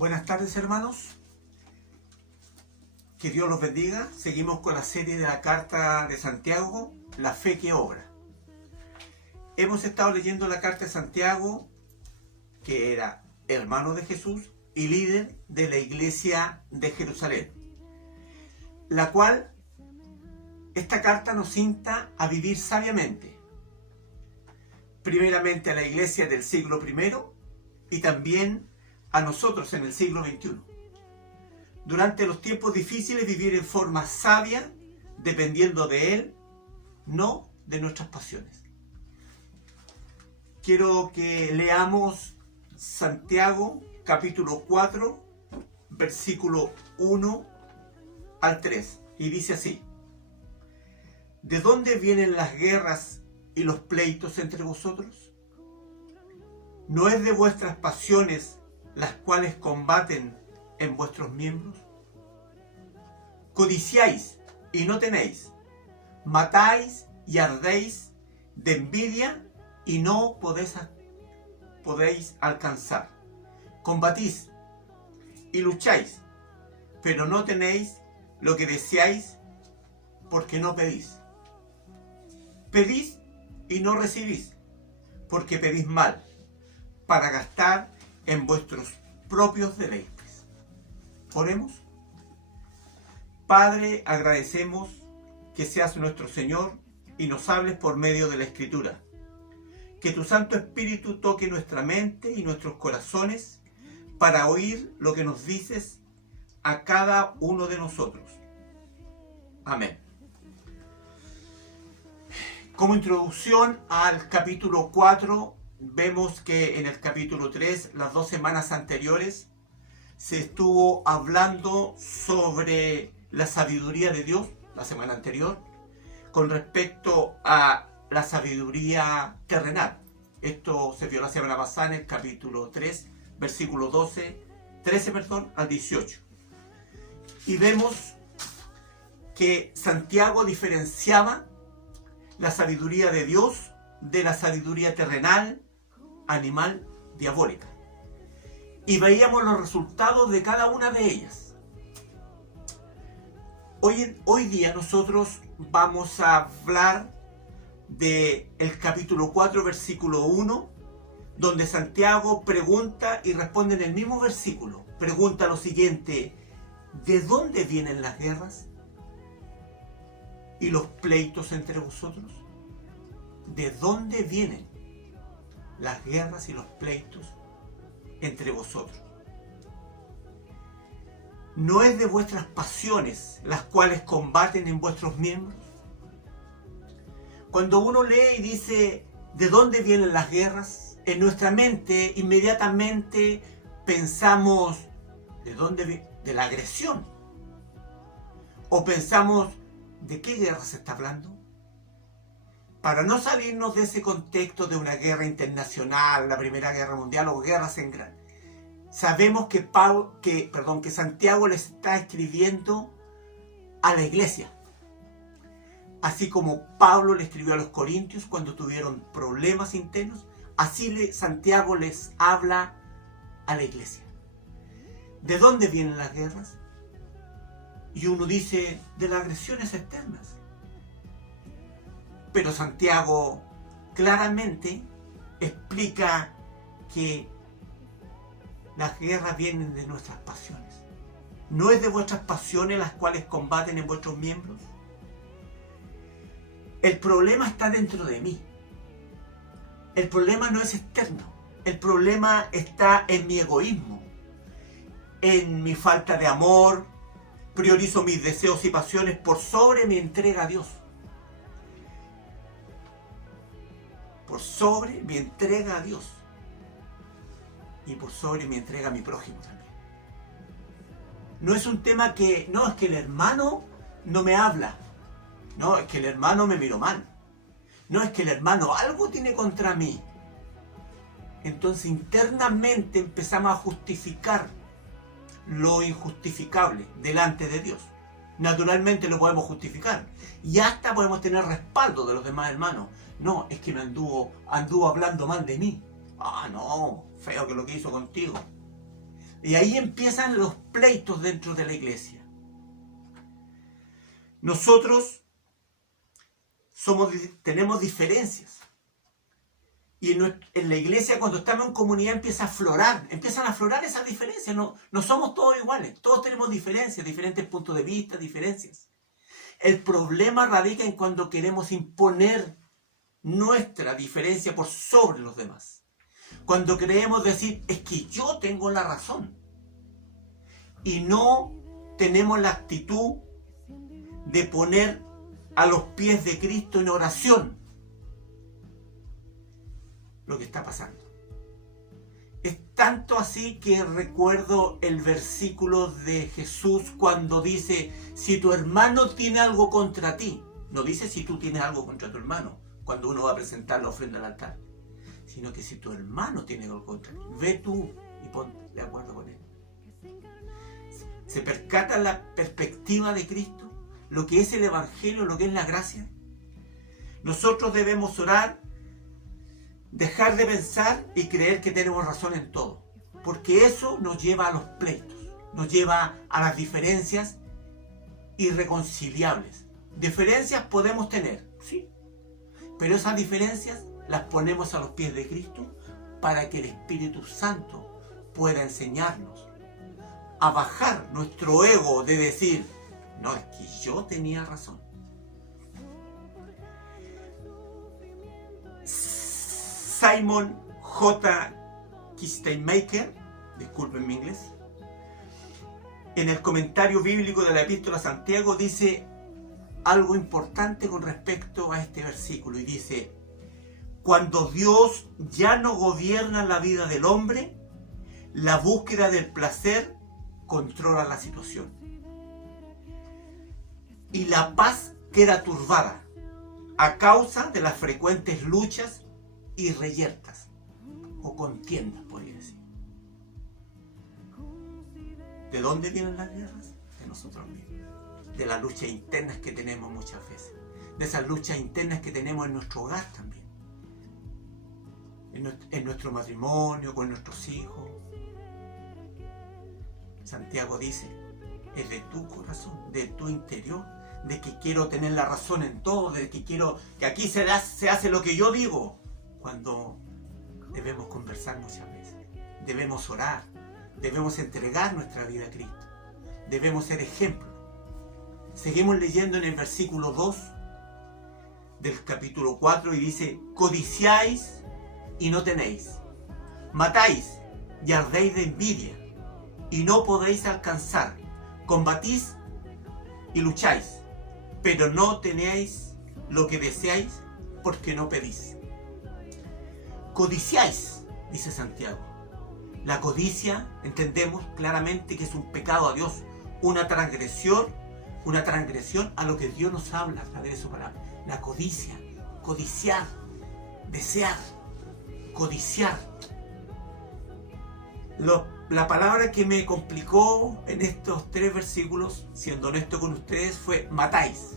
Buenas tardes, hermanos. Que Dios los bendiga. Seguimos con la serie de la carta de Santiago, la fe que obra. Hemos estado leyendo la carta de Santiago, que era hermano de Jesús y líder de la iglesia de Jerusalén, la cual esta carta nos insta a vivir sabiamente. Primeramente a la iglesia del siglo I y también a nosotros en el siglo XXI. Durante los tiempos difíciles, vivir en forma sabia, dependiendo de Él, no de nuestras pasiones. Quiero que leamos Santiago, capítulo 4, versículo 1 al 3, y dice así: ¿De dónde vienen las guerras y los pleitos entre vosotros? ¿No es de vuestras pasiones las cuales combaten en vuestros miembros? Codiciáis y no tenéis, matáis y ardéis de envidia y no podéis alcanzar. Combatís y lucháis, pero no tenéis lo que deseáis porque no pedís. Pedís y no recibís, porque pedís mal, para gastar en vuestros propios deleites. Oremos. Padre, agradecemos que seas nuestro Señor y nos hables por medio de la Escritura. Que tu Santo Espíritu toque nuestra mente y nuestros corazones para oír lo que nos dices a cada uno de nosotros. Amén. Como introducción al capítulo 4, vemos que en el capítulo 3, las 2 semanas anteriores, se estuvo hablando sobre la sabiduría de Dios, la semana anterior, con respecto a la sabiduría terrenal. Esto se vio la semana pasada en el capítulo 3, versículo 13 al 18. Y vemos que Santiago diferenciaba la sabiduría de Dios de la sabiduría terrenal, animal, diabólica. Y veíamos los resultados de cada una de ellas. Hoy día nosotros vamos a hablar del capítulo 4, versículo 1, donde Santiago pregunta y responde en el mismo versículo. Pregunta lo siguiente: ¿de dónde vienen las guerras y los pleitos entre vosotros? ¿De dónde vienen las guerras y los pleitos entre vosotros? ¿No es de vuestras pasiones las cuales combaten en vuestros miembros? Cuando uno lee y dice ¿de dónde vienen las guerras?, en nuestra mente inmediatamente pensamos ¿de dónde? De la agresión. O pensamos ¿de qué guerra se está hablando? Para no salirnos de ese contexto de una guerra internacional, la Primera Guerra Mundial o guerras en gran, sabemos que Santiago le está escribiendo a la iglesia. Así como Pablo le escribió a los corintios cuando tuvieron problemas internos, así Santiago les habla a la iglesia. ¿De dónde vienen las guerras? Y uno dice, de las agresiones externas. Pero Santiago claramente explica que las guerras vienen de nuestras pasiones. ¿No es de vuestras pasiones las cuales combaten en vuestros miembros? El problema está dentro de mí. El problema no es externo. El problema está en mi egoísmo, en mi falta de amor. Priorizo mis deseos y pasiones por sobre mi entrega a Dios. Por sobre mi entrega a Dios. Y por sobre mi entrega a mi prójimo también. No es un tema que, no, es que el hermano no me habla. No, es que el hermano me miró mal. No, es que el hermano algo tiene contra mí. Entonces internamente empezamos a justificar lo injustificable delante de Dios. Naturalmente lo podemos justificar. Y hasta podemos tener respaldo de los demás hermanos. No, es que me anduvo hablando mal de mí. Ah, no, feo que lo que hizo contigo. Y ahí empiezan los pleitos dentro de la iglesia. Nosotros tenemos diferencias. Y en la iglesia, cuando estamos en comunidad, empiezan a aflorar esas diferencias. No somos todos iguales, todos tenemos diferencias, diferentes puntos de vista, diferencias. El problema radica en cuando queremos imponer nuestra diferencia por sobre los demás. Cuando queremos decir, es que yo tengo la razón. Y no tenemos la actitud de poner a los pies de Cristo en oración lo que está pasando. Es tanto así que recuerdo el versículo de Jesús cuando dice, si tu hermano tiene algo contra ti, no dice si tú tienes algo contra tu hermano, cuando uno va a presentar la ofrenda al altar, sino que si tu hermano tiene algo contra ti, ve tú y ponte de acuerdo con él. ¿Se percata la perspectiva de Cristo? Lo que es el Evangelio, lo que es la gracia. Nosotros debemos orar, dejar de pensar y creer que tenemos razón en todo, porque eso nos lleva a los pleitos, nos lleva a las diferencias irreconciliables. Diferencias podemos tener, sí, pero esas diferencias las ponemos a los pies de Cristo para que el Espíritu Santo pueda enseñarnos a bajar nuestro ego de decir, no, es que yo tenía razón. Simon J. Kistemaker, disculpen mi inglés, en el comentario bíblico de la Epístola a Santiago dice algo importante con respecto a este versículo y dice, cuando Dios ya no gobierna la vida del hombre, la búsqueda del placer controla la situación. Y la paz queda turbada a causa de las frecuentes luchas y reyertas o contiendas, podría decir. ¿De dónde vienen las guerras? De nosotros mismos. De las luchas internas que tenemos muchas veces. De esas luchas internas que tenemos en nuestro hogar también. En nuestro matrimonio, con nuestros hijos. Santiago dice, es de tu corazón, de tu interior, de que quiero tener la razón en todo, de que quiero que aquí se hace lo que yo digo, cuando debemos conversar muchas veces, debemos orar, debemos entregar nuestra vida a Cristo, debemos ser ejemplo. Seguimos leyendo en el versículo 2 del capítulo 4 y dice, codiciáis y no tenéis, matáis y ardéis de envidia y no podéis alcanzar, combatís y lucháis, pero no tenéis lo que deseáis porque no pedís. Codiciáis, dice Santiago. La codicia, entendemos claramente que es un pecado a Dios, una transgresión a lo que Dios nos habla a través de su palabra. La codicia, codiciar, desear, codiciar. La palabra que me complicó en estos 3 versículos, siendo honesto con ustedes, fue matáis.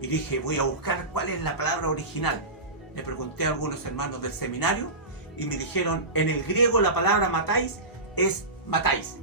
Y dije, voy a buscar cuál es la palabra original. Le pregunté a algunos hermanos del seminario y me dijeron, en el griego la palabra matáis es matáis.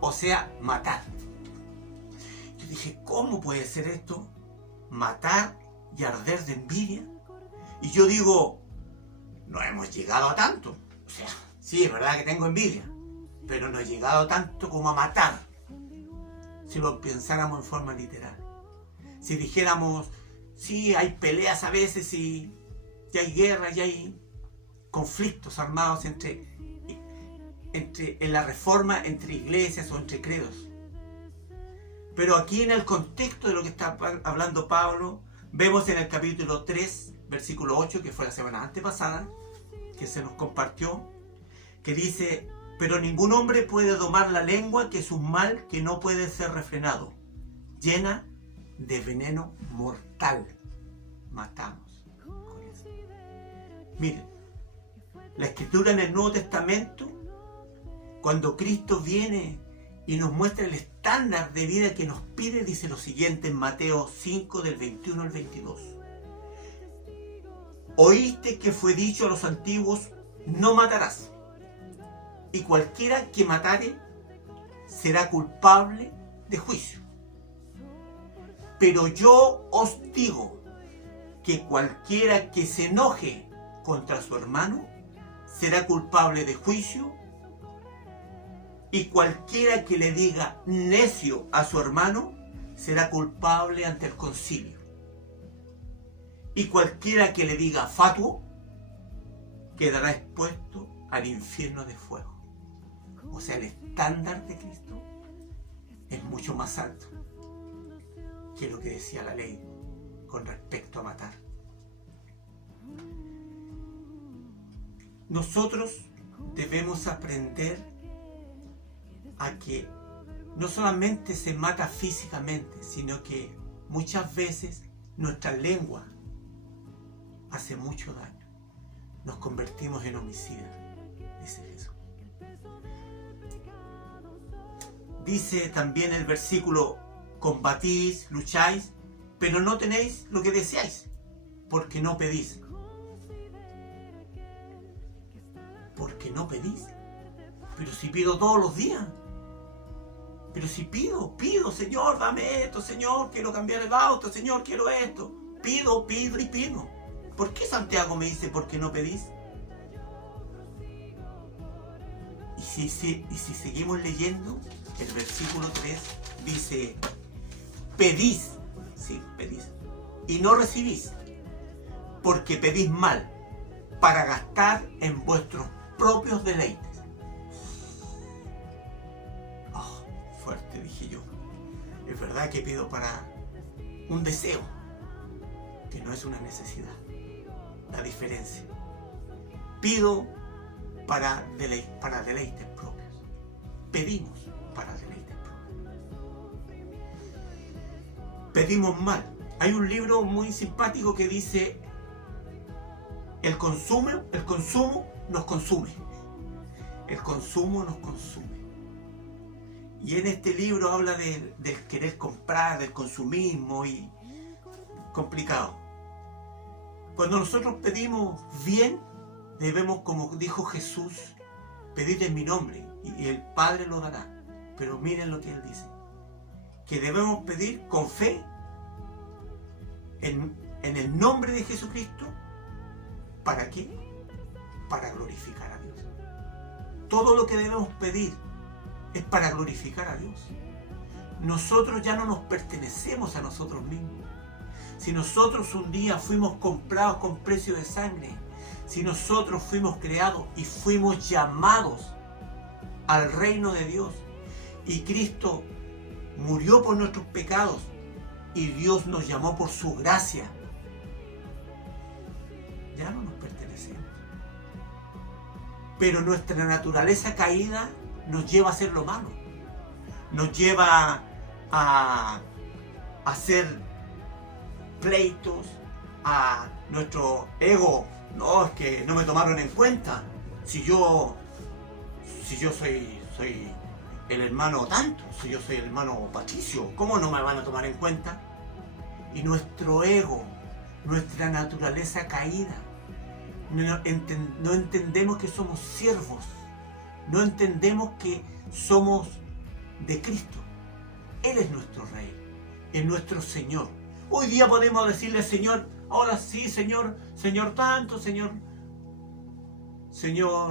O sea, matar. Yo dije, ¿cómo puede ser esto? Matar y arder de envidia. Y yo digo, no hemos llegado a tanto. O sea, sí, es verdad que tengo envidia, pero no he llegado tanto como a matar. Si lo pensáramos en forma literal. Si dijéramos, sí, hay peleas a veces y hay guerras y hay conflictos armados en la reforma entre iglesias o entre credos. Pero aquí en el contexto de lo que está hablando Pablo, vemos en el capítulo 3, versículo 8, que fue la semana antepasada, que se nos compartió, que dice, pero ningún hombre puede domar la lengua, que es un mal que no puede ser refrenado, llena de veneno mortal. Matamos con eso. Miren, la escritura en el Nuevo Testamento, cuando Cristo viene y nos muestra el estándar de vida que nos pide, dice lo siguiente en Mateo 5, del 21 al 22. Oíste que fue dicho a los antiguos, no matarás. y cualquiera que matare será culpable de juicio. Pero yo os digo que cualquiera que se enoje contra su hermano será culpable de juicio, y cualquiera que le diga necio a su hermano será culpable ante el concilio. Y cualquiera que le diga fatuo quedará expuesto al infierno de fuego. O sea, el estándar de Cristo es mucho más alto que lo que decía la ley con respecto a matar. Nosotros debemos aprender a que no solamente se mata físicamente, sino que muchas veces nuestra lengua hace mucho daño. Nos convertimos en homicidas, dice Jesús. Dice también el versículo: combatís, lucháis, pero no tenéis lo que deseáis, porque no pedís. Porque no pedís. Pero si pido todos los días. Pero si pido, Señor, dame esto, Señor, quiero cambiar el auto, Señor, quiero esto. Pido y pido. ¿Por qué Santiago me dice por qué no pedís? Y si seguimos leyendo, el versículo 3 dice: pedís, sí, pedís, y no recibís, porque pedís mal, para gastar en vuestros propios deleites. Oh, fuerte, dije yo. Es verdad que pido para un deseo, que no es una necesidad. La diferencia. Pido para deleites propios. Pedimos para deleites propios. Pedimos mal. Hay un libro muy simpático que dice: el consumo nos consume. El consumo nos consume. Y en este libro habla del querer comprar, del consumismo, y complicado. Cuando nosotros pedimos bien, debemos, como dijo Jesús, pedir en mi nombre y el Padre lo dará. Pero miren lo que Él dice: que debemos pedir con fe en el nombre de Jesucristo. ¿Para qué? Para glorificar a Dios. Todo lo que debemos pedir es para glorificar a Dios. Nosotros ya no nos pertenecemos a nosotros mismos. Si nosotros un día fuimos comprados con precio de sangre, si nosotros fuimos creados y fuimos llamados al reino de Dios, y Cristo murió por nuestros pecados y Dios nos llamó por su gracia, ya no nos pertenecemos. Pero nuestra naturaleza caída nos lleva a hacer lo malo, nos lleva a hacer pleitos, a nuestro ego. No, es que no me tomaron en cuenta. Si yo soy el hermano tanto, si yo soy el hermano Patricio, ¿cómo no me van a tomar en cuenta? Y nuestro ego, nuestra naturaleza caída, no entendemos que somos siervos, no entendemos que somos de Cristo. Él es nuestro Rey, es nuestro Señor. Hoy día podemos decirle al Señor: ahora sí, Señor, Señor tanto, Señor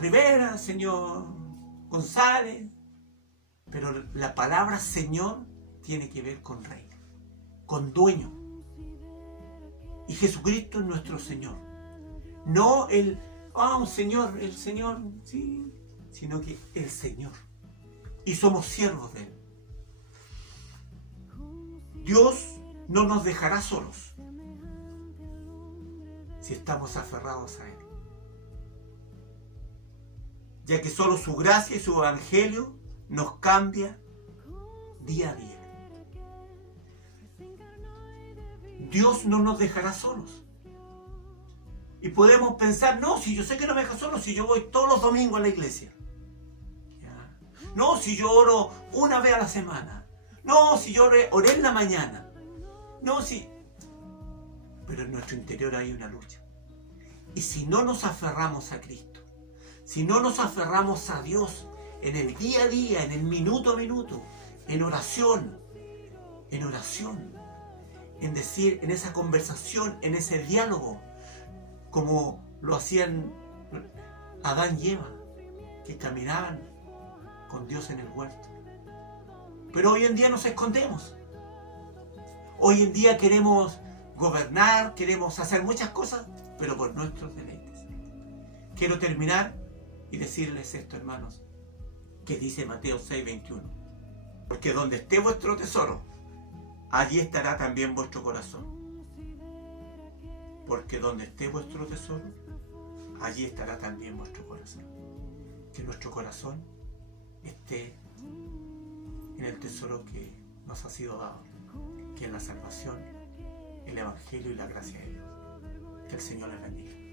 Rivera, Señor González. Pero la palabra Señor tiene que ver con Rey, con dueño. Y Jesucristo es nuestro Señor. No un Señor, el Señor, sí, sino que el Señor. Y somos siervos de Él. Dios no nos dejará solos si estamos aferrados a Él, ya que solo su gracia y su evangelio nos cambia día a día. Dios no nos dejará solos. Y podemos pensar: no, si yo sé que no me deja solo, si yo voy todos los domingos a la iglesia. ¿Ya? No, si yo oro una vez a la semana. No, si yo oré en la mañana. No, sí. Pero en nuestro interior hay una lucha. Y si no nos aferramos a Cristo, si no nos aferramos a Dios en el día a día, en el minuto a minuto, en oración, en decir, en esa conversación, en ese diálogo, como lo hacían Adán y Eva, que caminaban con Dios en el huerto. Pero hoy en día nos escondemos. Hoy en día queremos gobernar, queremos hacer muchas cosas, pero por nuestros deleites. Quiero terminar y decirles esto, hermanos, que dice Mateo 6:21. Porque donde esté vuestro tesoro, allí estará también vuestro corazón. Porque donde esté vuestro tesoro, allí estará también vuestro corazón. Que nuestro corazón esté en el tesoro que nos ha sido dado, que es la salvación, el Evangelio y la gracia de Dios. Que el Señor les bendiga.